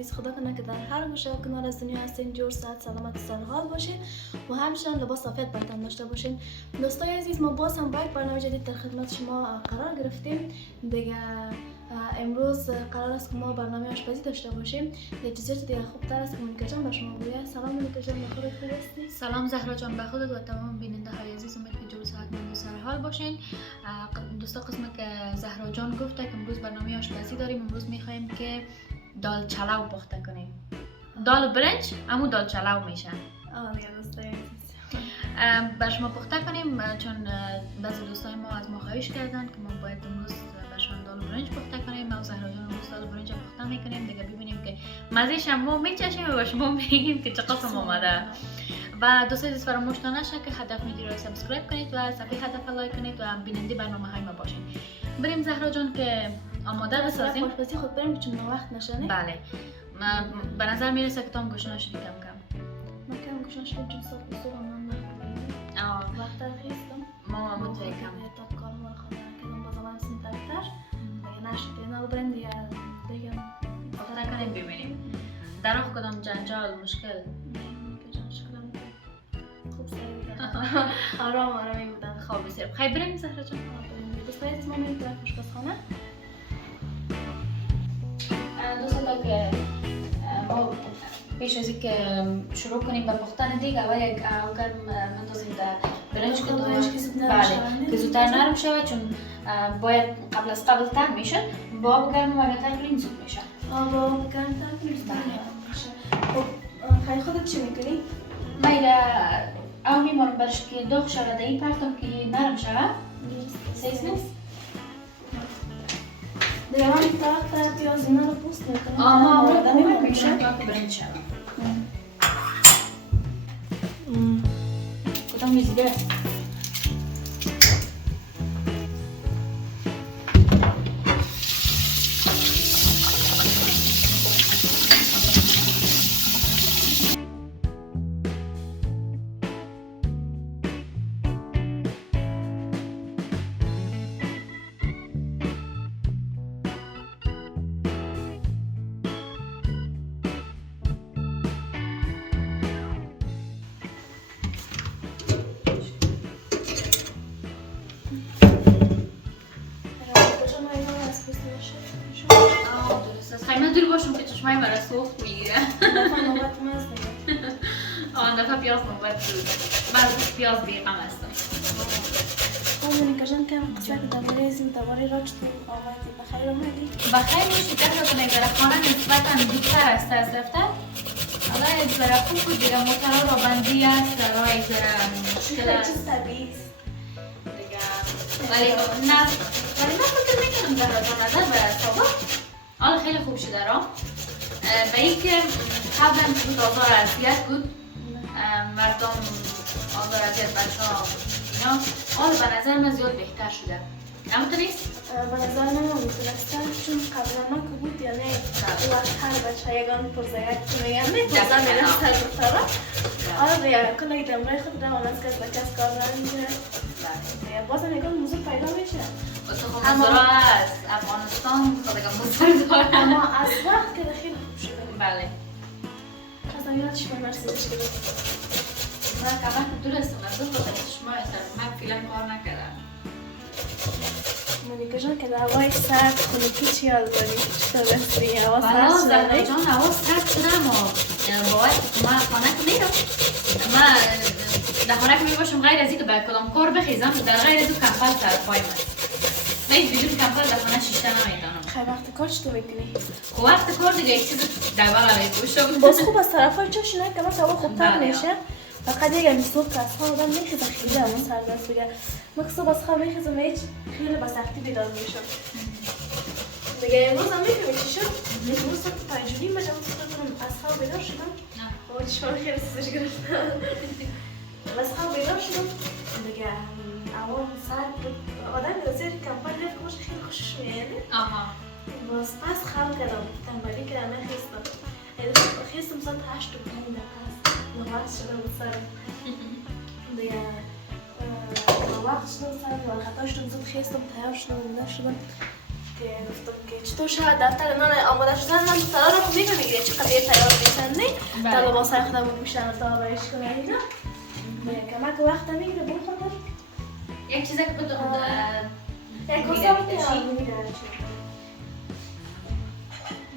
عزیز، خدا کنه که در هر گوشه و کنار از دنیا هستین جور صحت سلامت و سرحال باشین و همچنین لباس سفید بر تن داشته باشین. دوستای عزیز، ما باز هم با یک برنامه جدید در خدمت شما قرار گرفتیم. دیگه امروز قرار است که ما برنامه آشپزی داشته باشیم. یه چیزی دیگه خوبتر است که مونیکا جان به شما بگه. سلام مونیکا جان، خودت خوب هستی؟ سلام زهرا جان، به خودت و تمام بیننده های عزیز، امید که جور صحتمند و سرحال باشین. دوستا قسمه که زهرا جان گفته که امروز برنامه آشپزی داریم. امروز میخوایم که دال چلو پخته کنیم. دال برنج اما دال چلو میشه. دوستای عزیز، بر شما پخته کنیم چون بعضی دوستای ما از ما خواهش کردن که ما باید امروز برشان دال برنج پخته کنیم. ما و زهرا جان امروز دال برنج پخته میکنیم. دیگه ببینیم که مزهش هم ما میچشیم و به شما میگیم که چه قسم آمده. و دوستای عزیز، فراموش نشه که هدف میدی رو سابسکرایب کنید و صفحه هدف لایک کنید و بیننده برنامه های ما باشین. بریم زهرا جان که آماده بسازیم. آشپزی خود بریم چون وقت نشه. بله، به نظر میرسه که تام گوشنا شدی کم کم. ما کم گوشنا شدیم چون صبح بسور من نخوریم. وقت خیستم. ما متوجه کم. تا کار ما خواهد کردم با زمان سنترتر. دیگه نشد اینا رو بریم دیگه پخته کنیم ببینیم. در آخ کدام جنجال مشکل. خوب سریع آرام آرامی بودن. خواب بسیار بخیر. بریم زهرا جان. دوستای عزیز، ما میریم طرف آشپزخانه. دوستا که ما پیش از اینکه شروع کنیم به پختن دیگه اول یک گرم منتظریم در برنج که زودتر نرم شود چون باید قبل از قبل تر میشه. با آب گرم و اگر کنیم زود میشه. آب گرم تر کنیم زود میشه. خب خیلی خودت چی میکنی؟ میره او میمارم برش که داغ شود این پرتم که نرم شود. سیز نیست؟ دیگه من این طرف پیاز اینا رو پوست میکنم. ما رو میشه که برنج شود. کدام میزیده؟ خیلی دور باشم که چشمای مرا سوخت میگیره. آن دفعه پیاز نوبت بود. بعضی پیاز بیقم هستم. مونیکا جان کم قصه که درباره راج تو آمدی. بخیر آمدی؟ بخیر میشی که کنه در خانه نسبتا دورتر است از دفتر. حالا یک ذره خوب بود دیگه، موتورا را بندی است و یک ذره مشکل است. چیز طبیعی است دیگه ولی نه فکر میکنم زهرا جان نظر به صبح حالا خیلی خوب شده را. به این که قبلا بود آزار اذیت بود، مردم آزار اذیت بچه ها اینا، حالا به نظر من زیاد بهتر شده. اما تو نیست؟ به نظر من میتونستم چون قبلا ما که بود یعنی وقت هر بچه یگان پرزه یک میگن پرزه میرسه دخترا. حالا دیگه کلی دمرای خود روان از کس به کس کار نمیشه. بازم یکان موضوع پیدا میشه. مزرعه از افغانستان خودگاه مزرعه داره. اما از وقت که خیلی خوب شده. بله. از نمیاد چشمای مرسیدش گرفت. من کمک دور هستم از دو خاطر چشمای هستم. من فیلم کار نکردم. مونیکا جان که در هوای سرد خونکی چی یاد داری؟ چطور بسری؟ هوا سرد بلا شده زهرا جان هوا سرد شده اما باید من خانه که میرم. من در خانه که میباشم غیر از این که به کدام کار بخیزم در غیر از این کمپل طرفای من. من هیچ بدون کمپل در خانه شیشته نمیدانم. خیلی وقت کار چطور میکنی؟ خب وقت کار دیگه یک چیز دوال میپوشم. باز خوب از طرفای چشم نه که مثلا خوبتر میشه. فقط دیگه صبح که از خواب آدم میخیزه خیلی همون سردست بگه. من که صبح از خواب میخیزم هیچ خیلی با سختی بیدار میشم. دیگه امروز هم میفهمی چی شد؟ امروز صبح پنجونی بجم از خواب بیدار شدم. با چشمان خیلی سوزش گرفتم. از خواب بیدار شدم. دیگه اول سرد بود. آدم زیر کمپل رفت که خیلی خوشش میاد. باز پس خواب کردم. تنبالی کردم خیستم. خیستم ساعت 8 و 5 دقیقه. وقت شده بود سرم دیگه وقت شده بود سرم و خطا شدم زود خیستم تیار شدم و شدم که گفتم که چطور شد دفتر نان آماده شدن هم دخترها رو خب میگیره چقدر تیار میشن نه تا لباس های خودم بپوشن تا برش کنن اینا کمک وقت میگیره به خاطر یک چیزی که بود یک کاسه بود تیار میگیره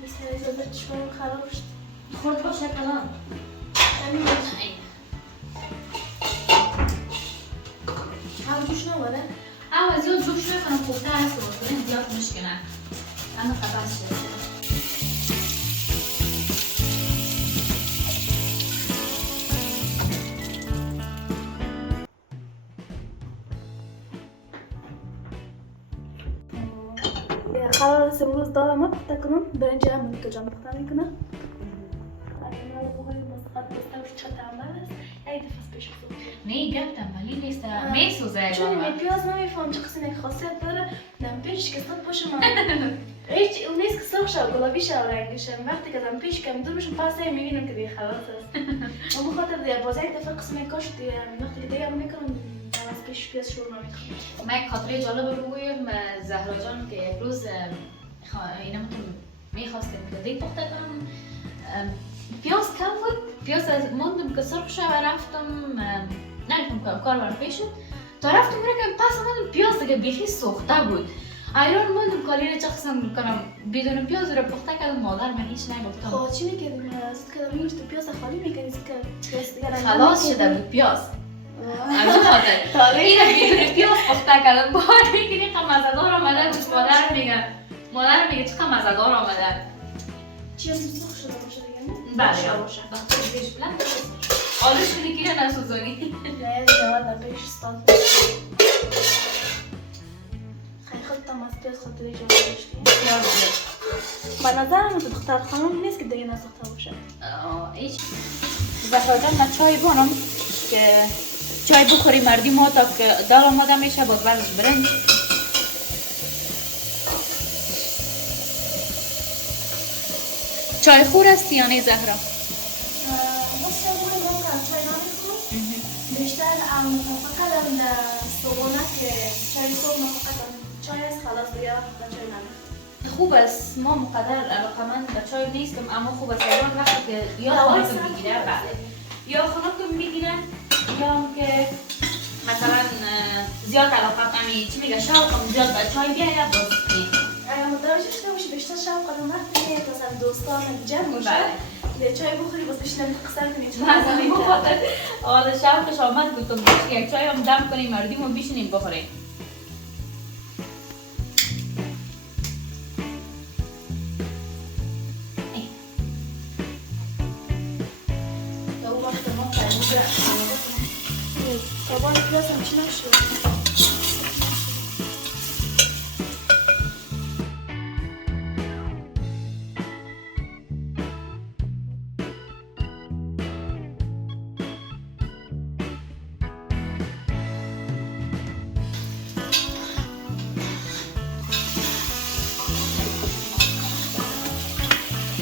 بسیار اجازه چشمم خراب شد خورد باشه کلام همین هم جوش نمونه اما زیاد جوش نکنم خوبتر هست که بکنیم زیاد مشکنه اما خبر شده قرار است امروز دارم ما پخته کنم برنج هم ملیکا جان پخته میکنه نه گپ تنبلی نیست میسوزه چون می پیاز نمیفهم چه قسم یک خاصیت داره دم پیش که صد پاشم هیچ اون نیست که سرخ شد گلابی شد رنگش وقتی که دم پیش کم دور بشم پس میبینم که دیگه خلاص است اما خاطر دیگه باز یک دفعه قسم کاش دیگه وقتی که دیگه میکنم از پیش پیاز شروع نمیکنم من یک خاطره جالب بگویم زهرا جان که یک روز اینا میخواستیم که دیگه پخته کنم پیاز کم بود پیاز از موندم که سرخ شد و رفتم نرفتم کار برم پیش شد تا رفتم میرکم پس آمدم پیاز دیگه بیخی سوخته بود ایران موندم کالی را چه قسم میکنم بدون پیاز رو پخته کردم مادر من هیچ نگفتم خب چی میکردیم زود کردم میگوش تو پیاز خالی میکنی زود که پیاز دیگه خلاص شده بود پیاز از اون خاطر اینو بدون پیاز پخته کردم باید میگیری که مزدار آمده بود مادر میگه چقدر مزدار آمده چیز سرخ شده باشه دیگه بله وقتی پیش بلند آلوش کنی که نسوزانی نه دیگه والا پیش استاد خیلی خودتم از پیاز خاطره جا داشتی به نظرم تو دختر خانم نیست که دیگه نساخته باشه هیچ زهرا جان من چای بانم که چای بخوری مردی ما تا که دال آماده میشه باز ورزش برنج چای خور هستی یا نه زهرا؟ بس شبوه ممکن چای نمیخورم بیشتر فقط صبحانه که چای صبح فقط چای از خلاص دیگه چای نمیخورم خوب است ما مقدر علاقمند به چای نیستم اما خوب است ایران وقتی که یا خانم که میگیره بله یا خانم که میگیرن یا هم که مثلا زیاد علاقه کمی چی میگه شوقم زیاد به چای بیاید باز متوجهش نباشی بیشتر شب قدم وقتی که مثلا دوستان جمع باشه به چای بخوری باز بشینم قصه کنی چون مثلا بخاطر آده شوقش آمد گفتم که یک چای هم دم کنیم مردیم و بشینیم بخوریم صبحانه پیاز هم چی نشد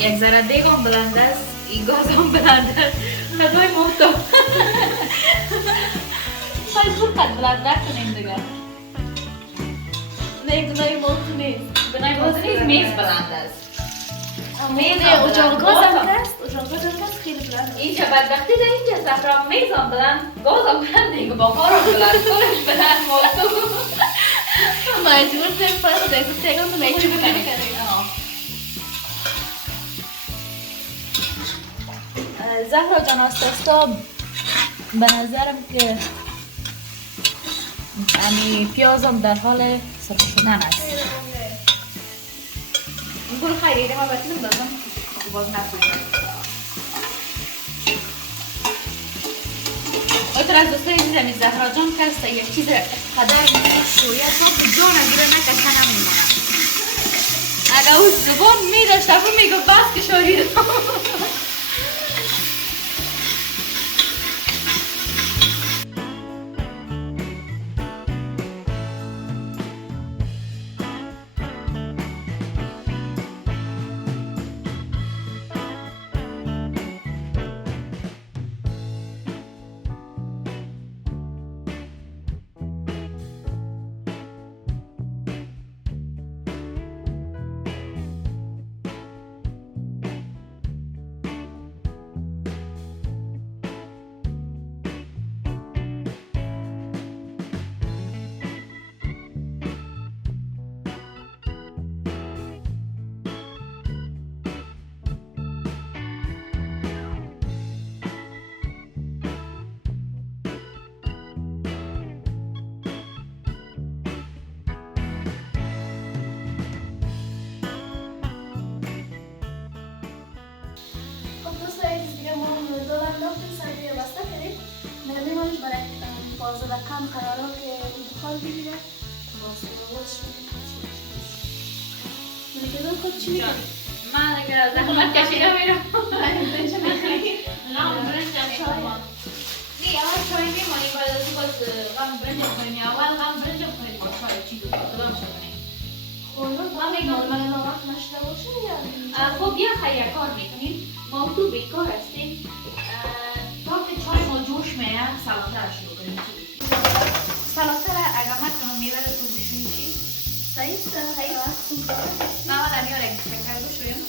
یک ذره دیگم بلند است این گاز هم بلند است خدای محتوم مجبور قد بلندر کنیم دیگه نه گناهی موضوع نیست گناهی موضوع نیست میز بلند است میز اجاق گاز هم هست اجاق گاز هم هست خیلی بلند اینجا بدبختی در اینجا زهرا میز هم بلند گاز هم بلند دیگه با کار هم بلند کنش بلند موضوع مجبور زیر فرق دیگه تگم تو نیچه بکنی زهرا جان آستاستا به نظرم که پیازم در حال سرخ شدن است برو خیلی ایده ما بطنیم دازم باز نکنیم ایتر از دوستای دیدم زهرا جان که یک چیز قدر شوید تا که جان از رو نکشه نمیمونم اگه او زبان میداشت افو میگو بس که شورید انداختیم سر دیگه بسته کردیم میمونش برای فاصله کم قراره که بخار بگیره واسه روش میگم خود چی میگم من اگر زحمت کشیده میرم نه برنجم میخوام نه اول چای میمونیم بعد از باز غم برنجم کنیم اول غم برنجم کنیم با چای چی بود کدام شو کنیم ما میگم من وقت نشده باشه یا خب یا خیلی کار میکنیم ما تو بیکار هستیم تا که چای ما جوش میاد سلطه را شروع کنیم سلطه را اگر من کنم میبره تو بشونی چی؟ صحیح صحیح ما اول امیار اگه شکر بشویم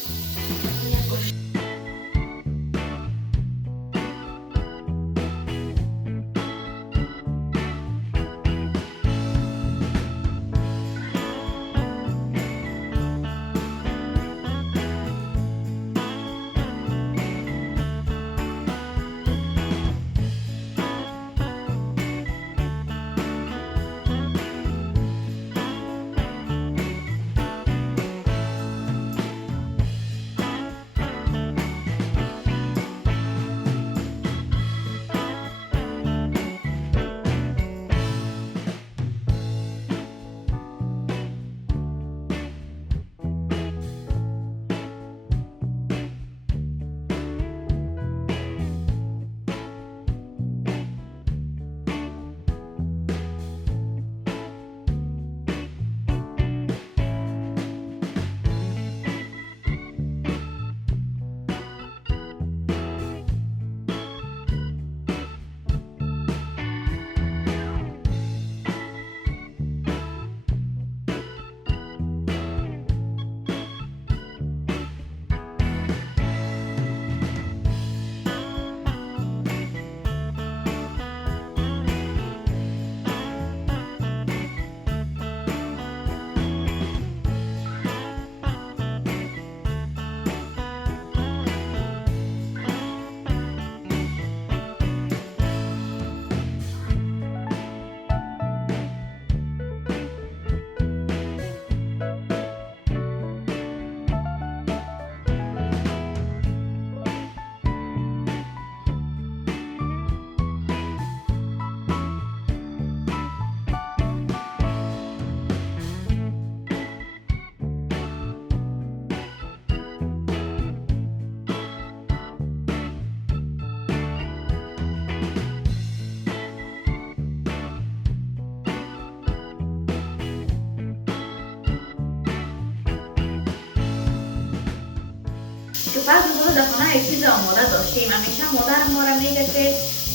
که بعد از در خانه یک چیز آماده داشتیم همیشه مادر ما را میگه که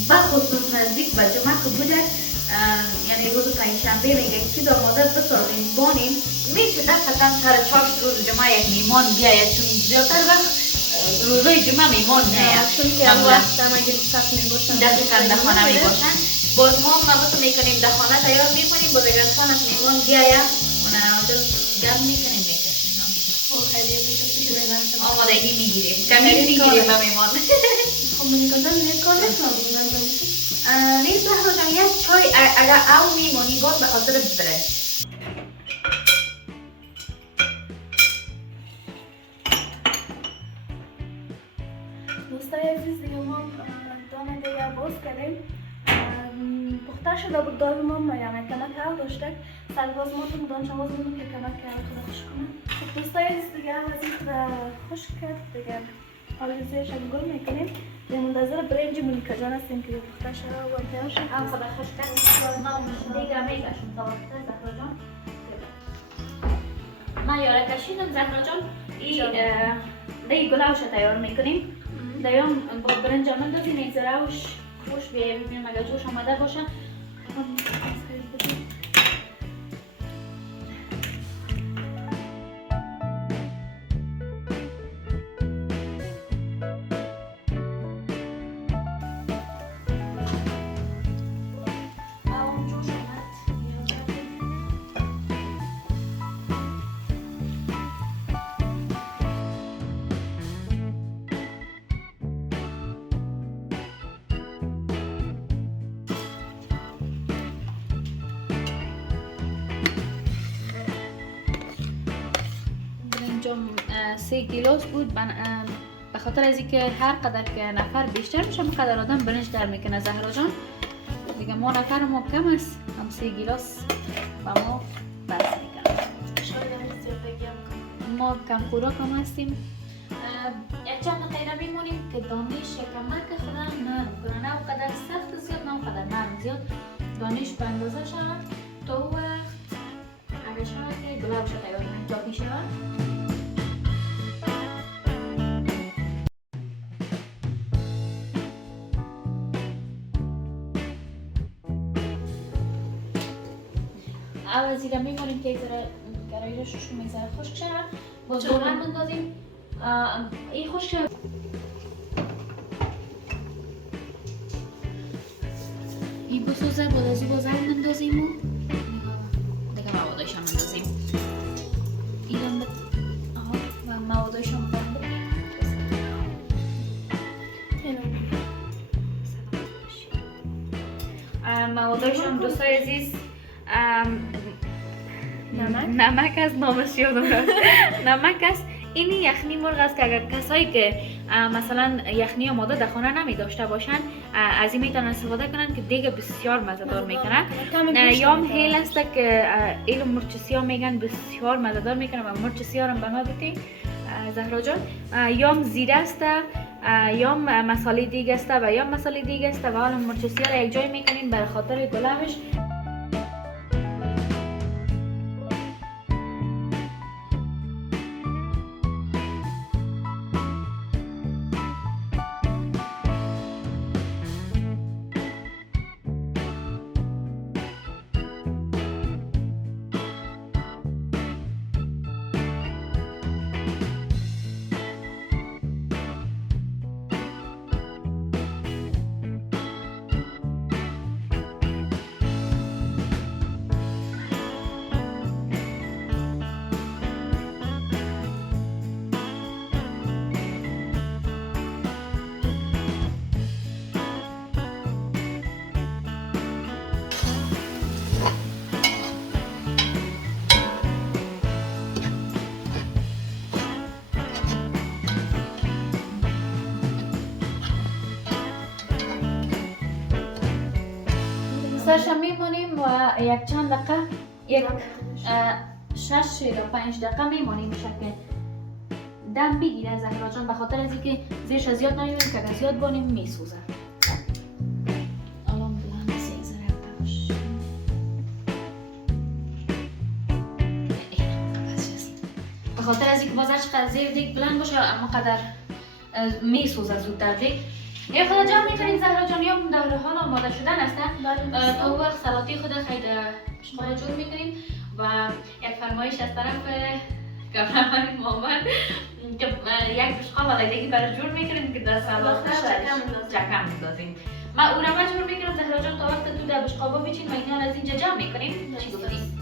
بخصوص نزدیک و جمعه که بوده یعنی روز پنجشنبه میگه یک چیز آماده بسازیم بانیم میشه دقیقا سر چاشت روز جمعه یک میمان بیاید چون زیادتر وقت روزای جمعه میمان نیاید چون که وقت هم اگه صف میباشن دقیقا در خانه میباشن باز ما مبت میکنیم در خانه تیار میکنیم باز اگر خانه میمان بیاید اون گرم میکنیم آمادگی میگیریم کمی میگیریم به میمان خب من کردم یک کار نکنم نیست زهرا جان یک چای اگر او میمونی باز به خاطر برنج دوستای عزیز دیگه ما دانه دیگه باز کردیم پخته شده بود دار ما یعنی کنک هم داشته سرباز ما تو مدان شما زمین که کنک کرد خدا خوش کنه دوستای عزیز دیگه وزید خوش کرد دیگه حالا زیرش هم گل میکنیم به منتظر برنج مونیکا جان هستیم که پخته شده و امتحان شد هم خدا خوش کرد ما دیگه میگشم تا وقت زهرا جان ما یاره کشیدم زهرا جان دیگه گلاوش تیار میکنیم دیگه با برنج هم اندازیم یک ذره خوش بیایه ببینیم اگر جوش آمده باشه برنجم 3 کیلوس بود به خاطر از اینکه هر قدر که نفر بیشتر میشه قدر آدم برنج در میکنه زهرا جان. دیگه ما نفر ما کم است، هم 3 گیلاس با ما بس میکنه. ما کم خوراک هم هستیم. یک چند دقیقه میمونیم که دانش کمک خدا نرم کنه، نه اونقدر سخت زیاد نه اونقدر نرم زیاد. دانش به اندازه شد تا وقت اگر شد که گلاب شد تیار جابی شد. اول زیرا میمونیم که یک ذره گرایی رو شش کنیم، یک ذره خشک شد. باز دوباره مندازیم این خشک شد. این بسوزه باز از این باز هم مندازیم و دیگه موادایش هم مندازیم. این هم و موادایش هم موادایش هم دوستای عزیز نمک است، نامش یادم رفت. نمک است. این یخنی مرغ است که اگر کسایی که مثلا یخنی آماده در خانه نمی داشته باشن از این میتونن استفاده کنن که دیگه بسیار مزه‌دار میکنه. یا هم هیل است که ایل مرچ سیاه میگن بسیار مزه‌دار میکنه و مرچ سیاه هم به ما بتی زهرا جان. یا هم زیره است، یا هم مساله دیگه است و یا مساله دیگه است و حالا مرچ سیاه را یک جای میکنین برای خاطر گلابش. سرش میمونیم و یک چند دقیقه یک 6 یا 5 دقیقه میمونیم که دم بگیره زهرا جان، به خاطر از اینکه زیرش زیاد نیاریم که اگر زیاد بانیم میسوزه. الان بلند است یک ذره باش. به خاطر از اینکه بازش چقدر زیر دیگ بلند باشه اما قدر میسوزه زودتر دیگ. یه خود جمع میکنید زهرا جان، یا در حال آماده شدن است. تا وقت سلاطی خود خیلی شما جور میکنیم و یک فرمایش از طرف کامرمن محمد که یک بشقاب علیدگی برای جور میکنیم که در سلاطه چکم میدازیم. من او را جور میکنم زهرا جان تا وقت تو در بشقابا میچین و اینا از اینجا جمع میکنیم. چی گفتیم؟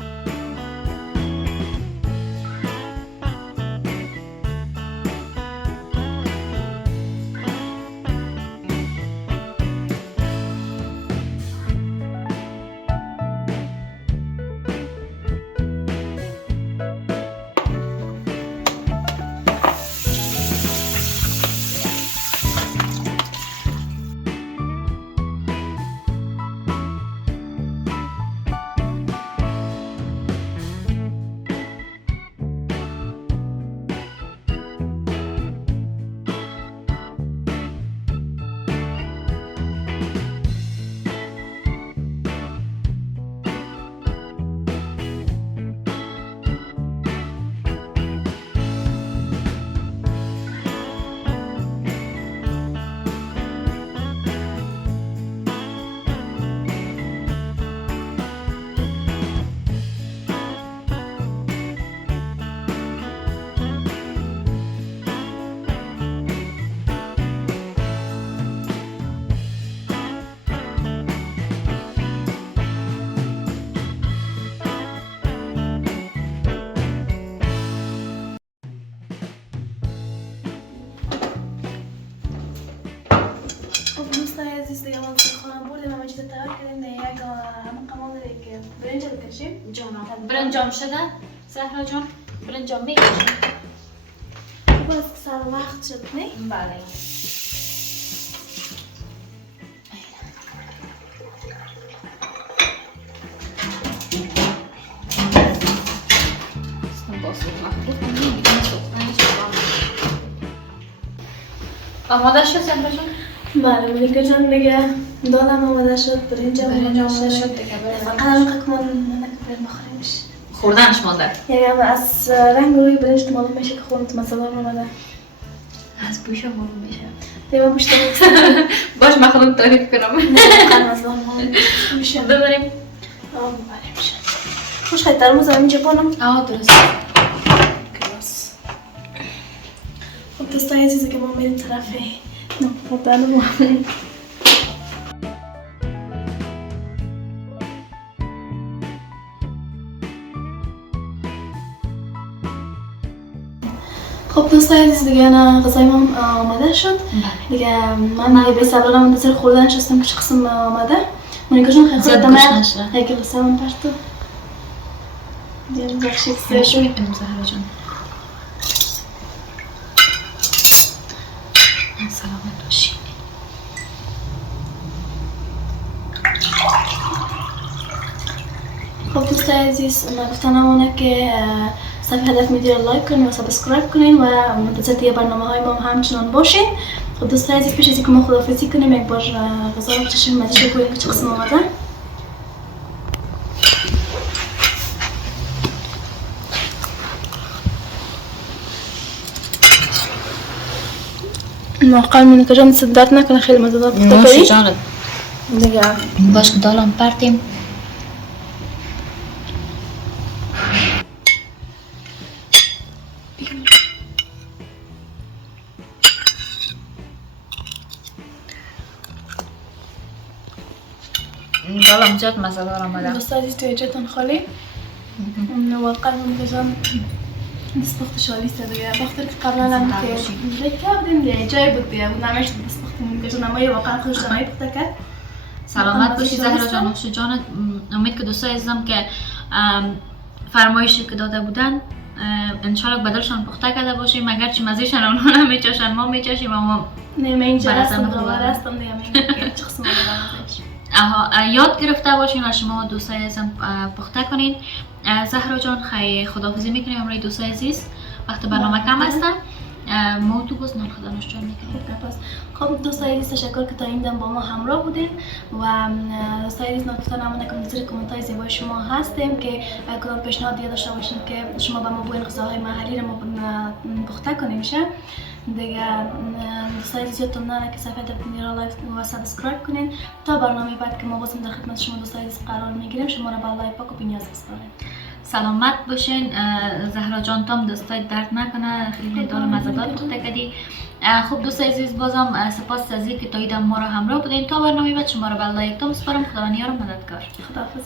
دیگه ما خانه بردیم همه چیز تیار کردیم دیگه یک همه قمال دیگه که برنج بکشیم. برنجام شده زهرا جان، برنجام میکشیم. باز که سر وقت شد نه؟ بله. آماده شد زهرا جان؟ بله ملیکا جان دیگه دالم آماده شد، برنجم آماده شد دیگه. فقط هم که من برنج بخوریمش. خوردنش مانده. یعنی از رنگ روی برنج معلوم میشه که خوند مسئله آماده. از بوش معلوم میشه. دیگه بوش باش من خودم تعریف کنم. مسئله معلوم میشه. ببریم. ببریم شد. خوش خیلی ترموز هم اینجا کنم. درست. کلاس. خب دوستان یه چیزی که ما میریم طرف خوردن ما. خب دوستان عزیز دیگه غذای ما آماده شد. دیگه من دیگه بی‌صبرانه منتظر خوردنش هستم که چه قسم آماده. مونیکا جان خیلی زیاد خودت گوش نشه. خیلی قصه من پرتو. دیگه بخشید سه. شو می‌کنیم زهرا جان. سلامت باشی. خب دوستان عزیز من گفتنمونه که صفحه هدف میدیا لایک کنین و سابسکرایب کنین و منتظر دیگه برنامه‌های ما همچنان باشین. خب دوستان عزیز پیش از اینکه ما خداحافظی کنیم یک بار غذا رو بچشیم مزه بگوییم که چه قسم آماده. واقعا مونیکا جان دست درد نکنه خیلی مزه‌دار پخته کردی. جانت. دیگه باش که دالم پرتیم. دالم زیاد مزه‌دار آمده. دوستان عزیز توی جاتون خالی. واقعا مونیکا جان دست پخت شالیسته دیگه. بخاطر که قبلا هم که ریکا بودیم دیگه جای بود دیگه و نمیشه دست پخت مونیکا جان اما واقعا خوش جایی پخته کرد. سلامت باشی زهرا جان. نوش جانت. امید که دوستای عزیزم که فرمایشی که داده بودن انشالله بدلشان پخته کرده باشیم. اگر چی مزهشان اونها نمیچشن ما میچشیم اما نه من اینجا برای هستم زن دوباره خوبه. هستم دیگه من چه قسم یاد گرفته باشین و شما دوستای عزیزم پخته کنین. زهرا جان خیلی خداحافظی میکنیم امروز دوستای عزیز وقت برنامه کم هستن. ما تو باز نان خدا نوش جان میکنیم. خب دوستای عزیز تشکر که تا این دم با ما همراه بودین و دوستای عزیز نگفتن نمونه که منتظر کامنت های زیبای شما هستیم که کدام پیشنهادی داشته باشین که شما به ما بگین غذاهای محلی رو ما پخته کنیم شه. دیگه دوستای عزیز یادتون نره که صفحه دپنیرا لایف و سابسکرایب کنین تا برنامه بعد که ما بازم در خدمت شما دوستای عزیز قرار میگیریم شما رو به الله پاک و بی‌نیاز بسپاریم. سلامت باشین. زهرا جان تام دستای درد نکنه. خیلی دال مزه‌دار پخته کردی. خب دوستای عزیز بازم سپاس از اینکه تا ایدم ما رو همراه بودین. تا برنامه بعد شما رو به الله یکتا بسپارم. خداوند یار و مددگار. خداحافظ.